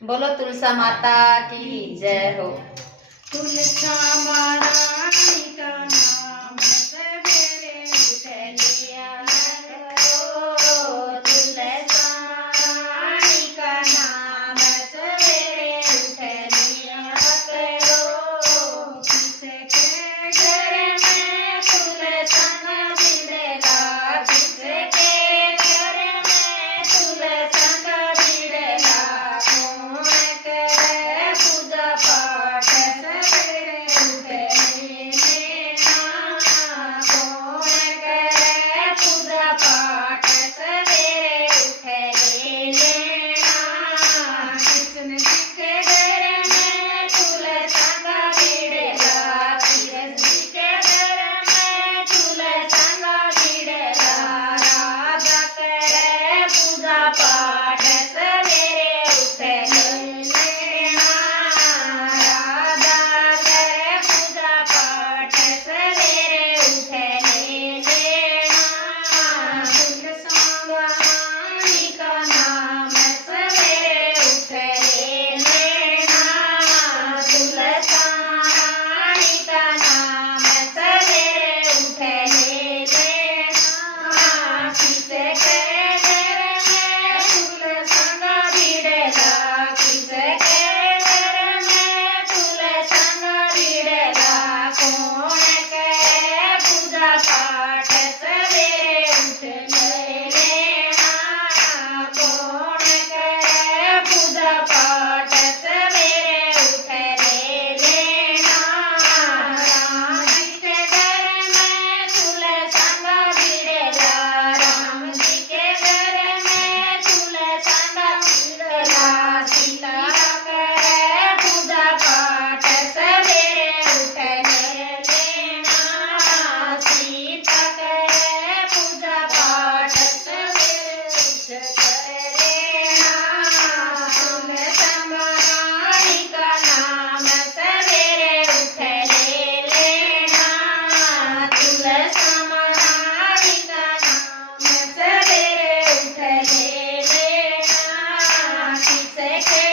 बोलो तुलसा माता की जय हो। तुलसा महारानी का नाम सवेरे उठ लिया करो, तुलसा महारानी का नाम सवेरे उठ लिया करो। किसके घर में तुलसा न मिलेगा, किसके घर में तुलसा न मिलेगा। कौन करे पूजा पाठ सवेरे उठ लेना, कौन करे पूजा पाठ सवेरे उठ लेना। कृष्ण जी के घर में तुलसा का भिड़ेगा, कृष्ण जी के घर में तुलसा का भिड़ेगा। राधा करे पूजा पाठ सवेरे उठ लेना, राधा करे पूजा पाठ सवेरे उठ लेना। तुलसा महारानी का नाम सवेरे उठ लेना, तुलसा महारानी का नाम सवेरे उठ लेना। किसके घर में तुलसा का भिड़ेगा, किसके घर में तुलसा का भिड़ेगा। कौन करे पूजा पाठ सवेरे उठ लेना, कौन करे पूजा पाठ सवेरे उठ लेना। राम जी के घर में तुलसा का भिड़ेगा, राम जी के घर में तुलसा का भिड़ेगा। सीता करे पूजा पाठ सवेरे उठ लेना, सीता करे पूजा पाठ सवेरे उठ लेना। तुलसा महारानी का नाम सवेरे उठ लेना, तुलसा महारानी का नाम सवेरे उठ लेना। किसके